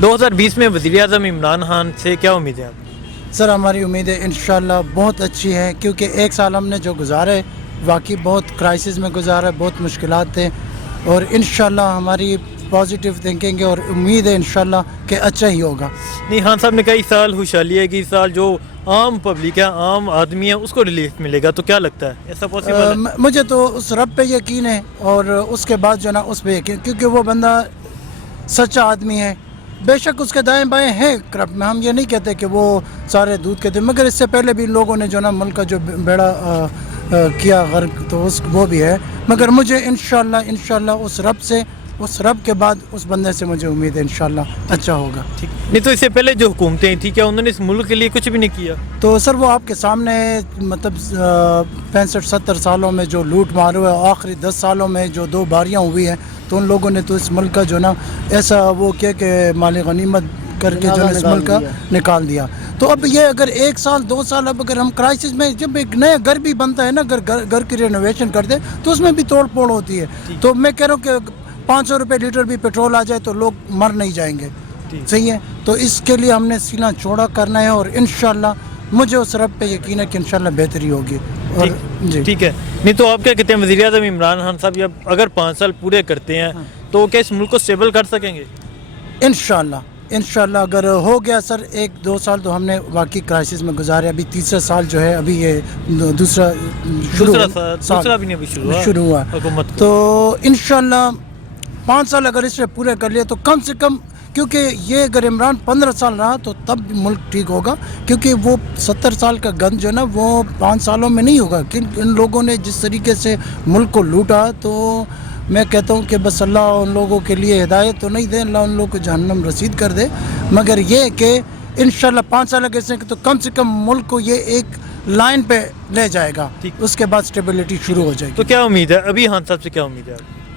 2020 में वज़ीर आज़म इमरान खान से क्या उम्मीद है आपकी? सर हमारी उम्मीद है इंशाल्लाह बहुत अच्छी है, क्योंकि एक साल हमने जो गुजारे वाकई बहुत क्राइसिस में गुजारा, बहुत मुश्किलात थे, और इंशाल्लाह हमारी पॉजिटिव थिंकिंग है और उम्मीद है इंशाल्लाह कि अच्छा ही होगा। नहीं, खान साहब ने कहा इस साल खुशहाली है कि इस साल जो आम पब्लिक है, आम आदमी है, उसको रिलीफ मिलेगा, तो क्या लगता है ऐसा पॉसिबल है? मुझे तो उस रब पे यकीन है और उसके बाद जो ना उस पे यकीन, क्योंकि वो बंदा सच्चा आदमी है। बेशक उसके दाएं बाएं हैं करप्ट में, हम ये नहीं कहते कि वो सारे दूध के थे, मगर इससे पहले भी लोगों ने जो ना मुल्क का जो बेड़ा किया गर्क, तो उस वो भी है। मगर मुझे इंशाल्लाह उस रब से, उस रब के बाद उस बंदे से मुझे उम्मीद है इंशाल्लाह अच्छा होगा। ठीक नहीं, तो इससे पहले जो हुकूमतें थी क्या उन्होंने इस मुल्क के लिए कुछ भी नहीं किया? तो सर वो आपके सामने मतलब 65-70 सालों में जो लूट मार हुआ है, आखिरी 10 सालों में जो 2 बारियां हुई हैं, तो उन लोगों ने तो इस मुल्क का जो ना ऐसा वो किया कि माल गनीमत करके जो ना इस मुल्क का निकाल दिया। तो अब ये अगर 1 साल 2 साल अब अगर हम क्राइसिस में, जब एक नया घर भी बनता है ना, घर की रेनोवेशन करते तो उसमें भी तोड़ फोड़ होती है। तो मैं कह रहा हूँ कि 500 रुपये लीटर भी पेट्रोल आ जाए तो लोग मर नहीं जाएंगे, सही है। तो इसके लिए हमने सीना चौड़ा करना है और इंशाल्लाह मुझे उस रब पे यकीन है कि इंशाल्लाह बेहतरी होगी। और जी ठीक है। नहीं, तो आप क्या कहते हैं वज़ीर आज़म इमरान खान साहब अब अगर 5 साल पूरे करते हैं तो क्या इस मुल्क को स्टेबल कर सकेंगे? इंशाल्लाह अगर हो गया सर 1-2 साल तो हमने वाकई क्राइसिस में गुजारे, अभी तीसरा साल जो है, अभी ये दूसरा भी नहीं अभी शुरू हुआ हुकूमत तो इंशाल्लाह 5 साल अगर इससे पूरे कर लिया तो कम से कम, क्योंकि ये अगर इमरान 15 साल रहा तो तब मुल्क ठीक होगा, क्योंकि वो 70 साल का गन जो है ना वो 5 सालों में नहीं होगा। कि इन लोगों ने जिस तरीके से मुल्क को लूटा, तो मैं कहता हूँ कि बस अल्लाह उन लोगों के लिए हिदायत तो नहीं दे, अल्लाह उन लोगों को जहन्नम रसीद कर दे, मगर ये कि इंशाल्लाह 5 साल अगर तो कम से कम मुल्क को ये एक लाइन पे ले जाएगा, उसके बाद स्टेबिलिटी शुरू हो जाएगी। तो क्या उम्मीद है अभी खान साहब से, क्या उम्मीद है?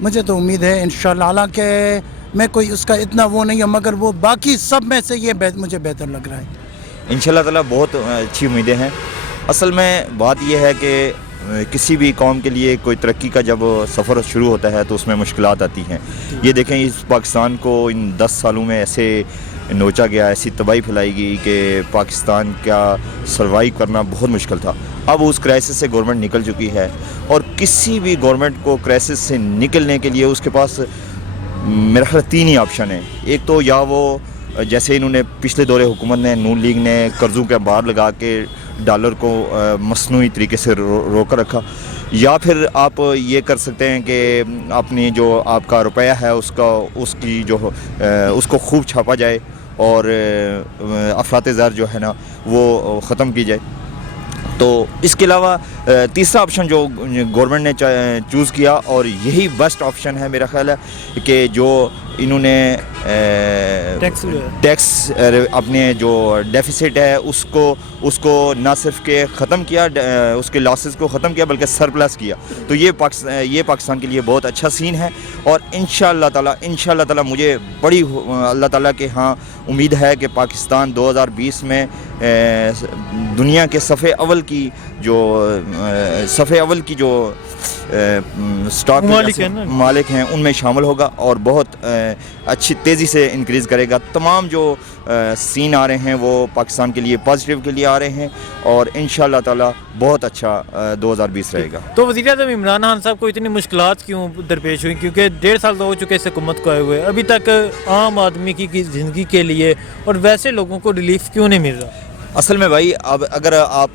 मुझे तो उम्मीद है इंशाल्लाह, हालांकि मैं कोई उसका इतना वो नहीं है, मगर वो बाकी सब में से ये मुझे बेहतर लग रहा है। इंशाल्लाह ताला बहुत अच्छी उम्मीदें हैं। असल में बात यह है कि किसी भी कौम के लिए कोई तरक्की का जब सफ़र शुरू होता है तो उसमें मुश्किलात आती हैं। ये देखें, इस पाकिस्तान को इन 10 सालों में ऐसे नोचा गया, ऐसी तबाही फैलाई गई कि पाकिस्तान का सर्वाइव करना बहुत मुश्किल था। अब उस क्राइसिस से गवर्नमेंट निकल चुकी है, और किसी भी गवर्नमेंट को क्राइसिस से निकलने के लिए उसके पास मेरा ख्याल 3 ही ऑप्शन है। एक तो या वो जैसे इन्होंने पिछले दौरे हुकूमत ने, नून लीग ने कर्ज़ों के बाहर लगा के डॉलर को मसनूई तरीके से रोक रखा, या फिर आप ये कर सकते हैं कि अपनी जो आपका रुपया है उसकी जो उसको खूब छापा जाए और अफरात ज़र जो है ना वो ख़त्म की जाए। तो इसके अलावा तीसरा ऑप्शन जो गवर्नमेंट ने चूज़ किया, और यही बेस्ट ऑप्शन है मेरा ख्याल है, कि जो इन्होंने टैक्स अपने जो डेफिसिट है उसको ना सिर्फ के ख़त्म किया, उसके लॉसेस को ख़त्म किया, बल्कि सरप्लस किया। तो ये पाकिस्तान के लिए बहुत अच्छा सीन है, और इंशाअल्लाह ताला मुझे बड़ी अल्लाह ताला के यहाँ उम्मीद है कि पाकिस्तान 2020 में दुनिया के सफ़े अव्वल की जो स्टॉक मालिक हैं उनमें शामिल होगा, और बहुत अच्छी तेज़ी से इंक्रीज़ करेगा। तमाम जो सीन आ रहे हैं वो पाकिस्तान के लिए पॉजिटिव के लिए आ रहे हैं, और इंशाअल्लाह ताला बहुत अच्छा 2020 रहेगा। तो वज़ीर आज़म इमरान खान साहब को इतनी मुश्किलात क्यों दरपेश हुई? क्योंकि 1.5 साल तो हो चुके इस हुकूमत को आए हुए, अभी तक आम आदमी की ज़िंदगी के लिए और वैसे लोगों को रिलीफ क्यों नहीं मिल रहा? असल में भाई, अब अगर आप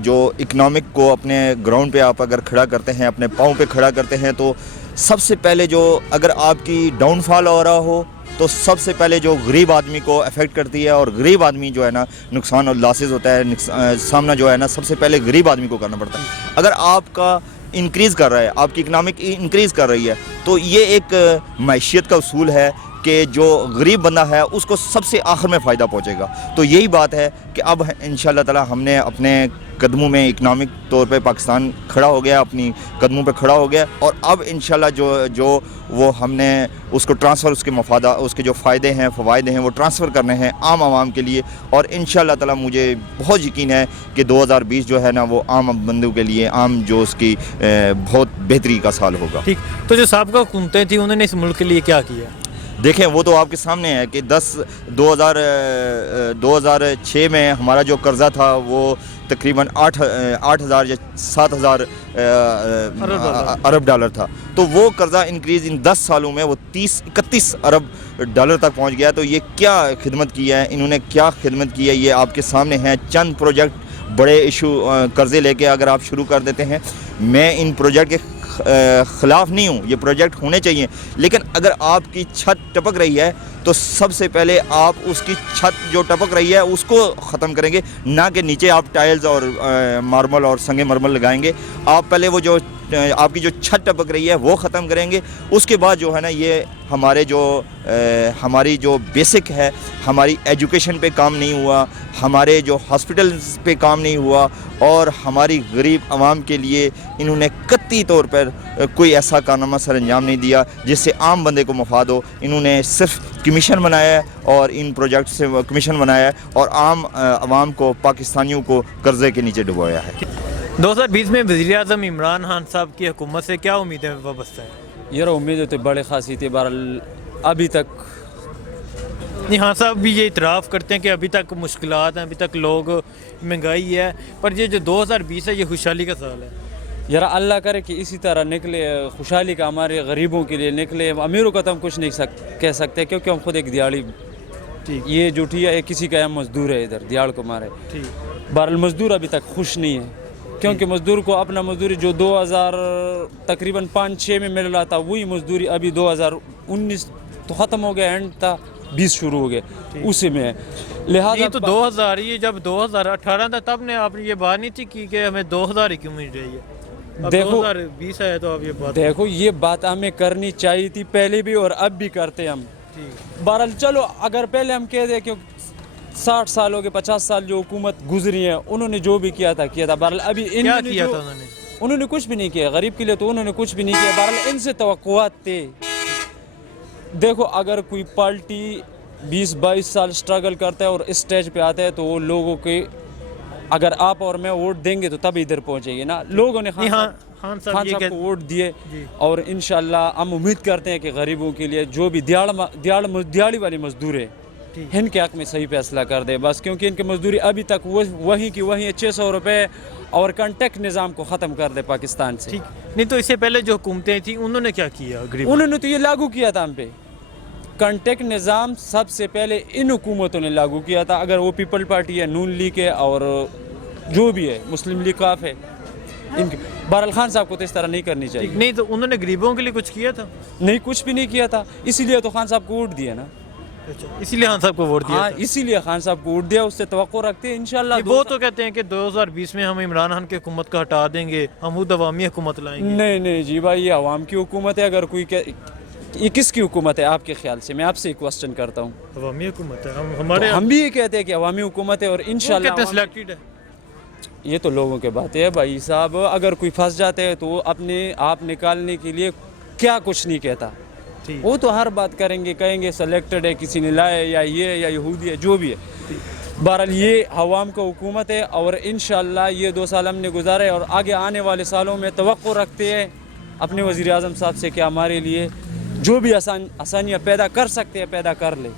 जो इकनॉमिक को अपने ग्राउंड पे आप अगर खड़ा करते हैं, अपने पाँव पे खड़ा करते हैं, तो सबसे पहले जो अगर आपकी डाउनफॉल हो रहा हो तो सबसे पहले जो गरीब आदमी को अफेक्ट करती है, और गरीब आदमी जो है ना नुकसान और लॉसेस होता है, सामना जो है ना सबसे पहले गरीब आदमी को करना पड़ता है। अगर आपका इंक्रीज़ कर रहा है, आपकी इकनॉमिक इंक्रीज़ कर रही है, तो ये एक मैशियत का उसूल है कि जो गरीब बंदा है उसको सबसे आखिर में फ़ायदा पहुंचेगा। तो यही बात है कि अब इंशाअल्लाह ताला हमने अपने कदमों में इकनॉमिक तौर पे पाकिस्तान खड़ा हो गया, अपनी कदमों पे खड़ा हो गया, और अब इंशाअल्लाह जो वो हमने उसको ट्रांसफ़र, उसके जो फ़ायदे हैं, फ़वायद हैं, वो ट्रांसफ़र करने हैं आम आवाम के लिए। और इंशाअल्लाह ताला मुझे बहुत यकीन है कि 2020 जो है ना वो आम बंदों के लिए, आम जो उसकी बहुत बेहतरी का साल होगा। ठीक। तो जो साबिक़ा हुकूमतें थी उन्होंने इस मुल्क के लिए क्या किया? देखें वो तो आपके सामने है कि 2006 में हमारा जो कर्ज़ा था वो तकरीबन 8,000 या 7,000 अरब डॉलर था, तो वो कर्ज़ा इंक्रीज़ इन 10 सालों में वो 30-31 अरब डॉलर तक पहुंच गया। तो ये क्या खिदमत की है, इन्होंने क्या खिदमत की है, ये आपके सामने है। चंद प्रोजेक्ट बड़े इशू कर्ज़े लेके अगर आप शुरू कर देते हैं, मैं इन प्रोजेक्ट के ख़िलाफ़ नहीं हूँ, ये प्रोजेक्ट होने चाहिए, लेकिन अगर आपकी छत टपक रही है तो सबसे पहले आप उसकी छत जो टपक रही है उसको ख़त्म करेंगे, ना कि नीचे आप टाइल्स और मार्बल और संगे मरमल लगाएंगे। आप पहले वो जो आपकी जो छत टपक रही है वो ख़त्म करेंगे, उसके बाद जो है ना ये हमारे जो हमारी जो बेसिक है, हमारी एजुकेशन पे काम नहीं हुआ, हमारे जो हॉस्पिटल्स पे काम नहीं हुआ, और हमारी गरीब आवाम के लिए इन्होंने कतई तौर पर कोई ऐसा कारनामा सर अंजाम नहीं दिया जिससे आम बंदे को मफाद हो। इन्होंने सिर्फ कमीशन बनाया है और इन प्रोजेक्ट से कमीशन बनाया है और आम आवाम को, पाकिस्तानियों को कर्ज़े के नीचे डुबोया है। 2020 में वज़ीर-ए-आज़म इमरान खान साहब की हुकूमत से क्या उम्मीदें वाबस्ता हैं? यार उम्मीद तो बड़े खासी थी, बहरहाल अभी तक नहीं, हाँ साहब भी ये इतराफ़ करते हैं कि अभी तक मुश्किलात हैं, अभी तक लोग, महंगाई है, पर ये जो 2020 है ये खुशहाली का साल है। यार अल्लाह करे कि इसी तरह निकले, खुशहाली का हमारे गरीबों के लिए निकले। अमीरों का तो हम कुछ नहीं कह सकते, क्योंकि हम खुद एक दिहाड़ी, ये जूठी है, किसी का मज़दूर है, इधर दिहाड़ को मारे। बहरहाल मज़दूर अभी तक खुश नहीं है, क्योंकि मज़दूर को अपना मज़दूरी जो 2000 तकरीबन 5-6 में मिल रहा था, वही मज़दूरी अभी 2019 तो ख़त्म हो गया, एंड था 20 शुरू हो गए, उसी में है। लिहाजा तो 2000, ये जब 2018 था तब ने आपने ये बात नहीं थी कि हमें 2000 ही क्यों मिल रही है? अब देखो 2020 है तो अब ये बात, देखो ये बात हमें करनी चाहिए थी पहले भी, और अब भी करते हम। बहरहाल चलो, अगर पहले हम कह दें कि 60 साल हो गए, 50 साल जो हुकूमत गुजरी है, उन्होंने जो भी किया था। बहरहाल अभी क्या किया था उन्होंने कुछ भी नहीं किया गरीब के लिए, तो उन्होंने कुछ भी नहीं किया। बहरहाल इनसे तवक्कुआत थे। देखो अगर कोई पार्टी 20-22 साल स्ट्रगल करता है और इस स्टेज पे आता है, तो वो लोगों के, अगर आप और मैं वोट देंगे तो तब इधर पहुंचेगी ना। लोगों ने खान साहब को वोट दिए, और इंशाल्लाह हम उम्मीद करते हैं कि गरीबों के लिए जो भी दिहाड़ी वाली मजदूर है, इनके हक में सही फैसला कर दे बस, क्योंकि इनकी मजदूरी अभी तक वहीं की वहीं 600 रुपये, और कॉन्टेक्ट निज़ाम को ख़त्म कर दे पाकिस्तान से। नहीं तो इससे पहले जो हुकूमतें थी उन्होंने क्या किया? उन्होंने तो ये लागू किया था हम पे, कॉन्टेक्ट निज़ाम सबसे पहले इन हुकूमतों ने लागू किया था। अगर वो पीपल पार्टी है, नून लीग है, और जो भी है, मुस्लिम लीग काफ है, इनके बहरहाल खान साहब को तो इस तरह नहीं करनी चाहिए। नहीं तो उन्होंने गरीबों के लिए कुछ किया था? नहीं, कुछ भी नहीं किया था, इसीलिए तो खान साहब को वोट दिया ना। इसीलिए खान साहब को वोट दिया? हाँ, इसीलिए खान साहब को वोट दिया, उससे तवक्को रखते हैं इंशाल्लाह। वो तो कहते हैं कि 2020 में हम इमरान खान की हुकूमत को हटा देंगे, हम खुद अवामी हुकूमत लाएंगे। नहीं जी भाई, ये अवाम की हुकूमत है। अगर कोई ये किसकी हुकूमत है आपके ख्याल से? मैं आपसे एक क्वेश्चन करता हूँ। अवामी हुकूमत है, हम भी ये कहते हैं कि अवामी हुकूमत है, और इंशाल्लाह सिलेक्टेड है। ये तो लोगों के बातें है भाई साहब। अगर कोई फंस जाते हैं तो अपने आप निकालने के लिए क्या कुछ नहीं कहता, वो तो हर बात कहेंगे सेलेक्टेड है, किसी ने लाया, या ये या यहूदी है, जो भी है। बहरहाल ये अवाम का हुकूमत है, और इंशाल्लाह ये 2 साल हमने गुजारे, और आगे आने वाले सालों में तवक्को रखते हैं अपने वज़ीर आज़म साहब से कि हमारे लिए जो भी आसानियाँ पैदा कर सकते हैं, पैदा कर ले।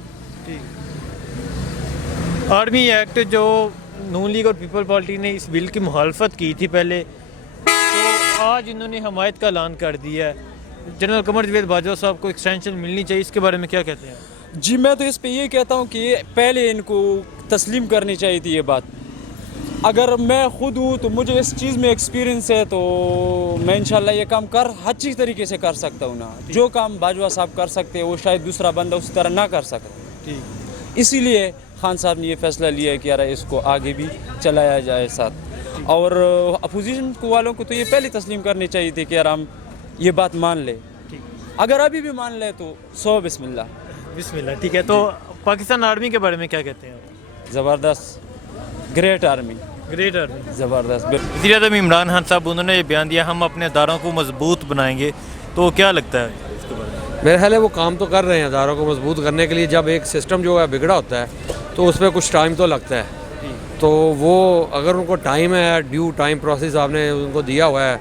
आर्मी एक्ट जो नून लीग और पीपल पार्टी ने इस बिल की मुखालफत की थी पहले, तो आज इन्होंने हमायत का ऐलान कर दिया है। जनरल कमर जावेद बाजवा साहब को एक्सटेंशन मिलनी चाहिए, इसके बारे में क्या कहते हैं? जी मैं तो इस पे ये कहता हूँ कि पहले इनको तस्लीम करनी चाहिए थी ये बात। अगर मैं खुद हूँ तो मुझे इस चीज़ में एक्सपीरियंस है, तो मैं इंशाल्लाह ये काम हर चीज़ तरीके से कर सकता हूँ ना। जो काम बाजवा साहब कर सकते हैं वो शायद दूसरा बंदा उसी तरह ना कर सके। इसीलिए खान साहब ने ये फैसला लिया है कि यार इसको आगे भी चलाया जाए साथ। और अपोजिशन वालों को तो ये पहले तस्लीम करनी चाहिए थी कि यार हम ये बात मान ले। अगर अभी भी मान ले तो 100 बिस्मिल्लाह। ठीक है, तो पाकिस्तान आर्मी के बारे में क्या कहते हैं? ज़बरदस्त, ग्रेट आर्मी, ज़बरदस्त। वज़ीर आज़म इमरान खान साहब, उन्होंने ये बयान दिया हम अपने अदारों को मजबूत बनाएंगे, तो क्या लगता है इसके बारे में? मेरे ख्याल है वो काम तो कर रहे हैं अदारों को मजबूत करने के लिए। जब एक सिस्टम जो है बिगड़ा होता है तो उसमें कुछ टाइम तो लगता है, तो वो अगर उनको टाइम है, ड्यू टाइम प्रोसेस आपने उनको दिया हुआ है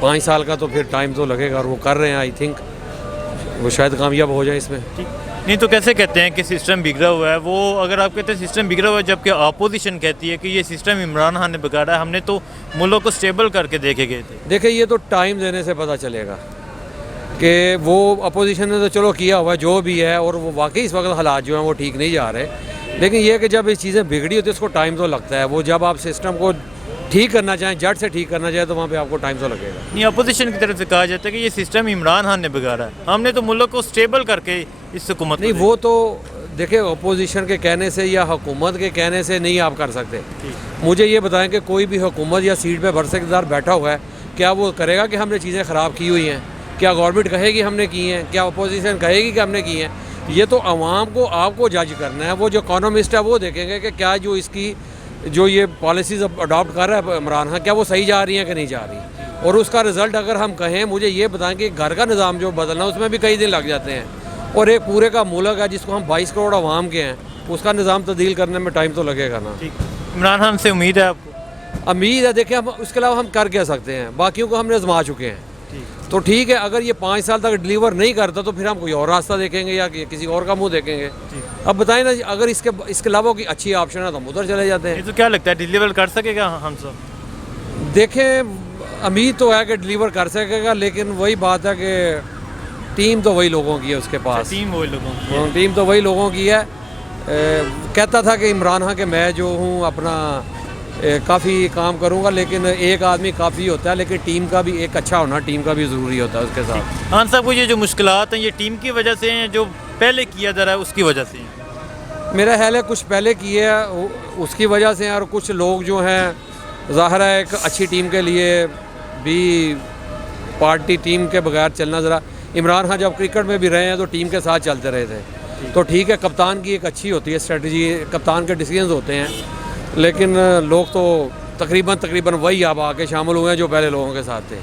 5 साल का, तो फिर टाइम तो लगेगा, और वो कर रहे हैं। आई थिंक وہ شاید کامیاب ہو جائیں اس میں. نہیں تو کیسے کہتے ہیں کہ سسٹم بگڑا ہوا ہے؟ وہ اگر آپ کہتے ہیں سسٹم بگڑا ہوا ہے جبکہ اپوزیشن کہتی ہے کہ یہ سسٹم عمران خان نے بگاڑا ہے، ہم نے تو ملک کو سٹیبل کر کے دیکھے گئے تھے. دیکھیں یہ تو ٹائم دینے سے پتہ چلے گا کہ وہ اپوزیشن نے تو چلو کیا ہوا ہے جو بھی ہے، اور وہ واقعی اس وقت حالات جو ہیں وہ ٹھیک نہیں جا رہے، لیکن یہ کہ جب یہ چیزیں بگڑی ہوتی ہے اس کو ٹائم تو لگتا ہے. وہ جب آپ سسٹم کو ٹھیک کرنا چاہیں، جڑ سے ٹھیک کرنا چاہیں، تو وہاں پہ آپ کو ٹائم تو لگے گا. نہیں اپوزیشن کی طرف سے کہا جاتا ہے کہ یہ سسٹم عمران خان نے بگاڑا ہے، ہم نے تو ملک کو سٹیبل کر کے اس حکومت کو نہیں وہ تو دیکھیں اپوزیشن کے کہنے سے یا حکومت کے کہنے سے نہیں آپ کر سکتے. مجھے یہ بتائیں کہ کوئی بھی حکومت یا سیٹ پہ برسکدار بیٹھا ہوا ہے، کیا وہ کرے گا کہ ہم نے چیزیں خراب کی ہوئی ہیں؟ کیا گورنمنٹ کہے گی ہم نے کی ہیں؟ کیا اپوزیشن کہے گی کہ ہم نے کی ہیں؟ یہ تو عوام کو آپ کو جج کرنا ہے. وہ جو اکانومسٹ ہے وہ دیکھیں گے کہ کیا جو اس کی جو یہ پالیسیز اڈاپٹ کر رہا ہے عمران خان، کیا وہ صحیح جا رہی ہیں کہ نہیں جا رہی. اور اس کا رزلٹ اگر ہم کہیں، مجھے یہ بتائیں کہ گھر کا نظام جو بدلنا اس میں بھی کئی دن لگ جاتے ہیں، اور ایک پورے کا ملک ہے جس کو ہم 22 کروڑ عوام کے ہیں، اس کا نظام تبدیل کرنے میں ٹائم تو لگے گا نا. عمران خان سے امید ہے آپ کو؟ امید ہے. دیکھیں ہم اس کے علاوہ ہم کر کیا سکتے ہیں؟ باقیوں کو ہم نے آزما چکے ہیں. تو ٹھیک ہے، اگر یہ 5 سال تک ڈلیور نہیں کرتا تو پھر ہم کوئی اور راستہ دیکھیں گے یا کسی اور کا منہ دیکھیں گے. اب بتائیں نا، اگر اس کے علاوہ کوئی اچھی آپشن ہے تو ہم ادھر چلے جاتے ہیں. یہ تو کیا لگتا ہے ڈیلیور کر سکے گا ہم سب؟ دیکھیں امید تو ہے کہ ڈلیور کر سکے گا، لیکن وہی بات ہے کہ ٹیم تو وہی لوگوں کی ہے اس کے پاس. ٹیم وہی لوگوں کی ٹیم تو وہی لوگوں کی ہے. کہتا تھا کہ عمران خان کہ میں جو ہوں اپنا کافی کام کروں گا، لیکن ایک آدمی کافی ہوتا ہے، لیکن ٹیم کا بھی ایک اچھا ہونا ٹیم کا بھی ضروری ہوتا ہے اس کے ساتھ. خان صاحب کو یہ جو مشکلات ہیں یہ ٹیم کی وجہ سے ہیں، جو پہلے کیا جا رہا ہے اس کی وجہ سے ہیں؟ میرا خیال ہے کچھ پہلے کیے ہیں اس کی وجہ سے ہیں، اور کچھ لوگ جو ہیں ظاہر ہے ایک اچھی ٹیم کے لیے بھی پارٹی ٹیم کے بغیر چلنا ذرا. عمران خان جب کرکٹ میں بھی رہے ہیں تو ٹیم کے ساتھ چلتے رہے تھے. تو ٹھیک ہے، کپتان کی ایک اچھی ہوتی ہے اسٹریٹجی، کپتان کے ڈیسیژنز ہوتے ہیں، لیکن لوگ تو تقریباً وہی اب آ کے شامل ہوئے ہیں جو پہلے لوگوں کے ساتھ تھے.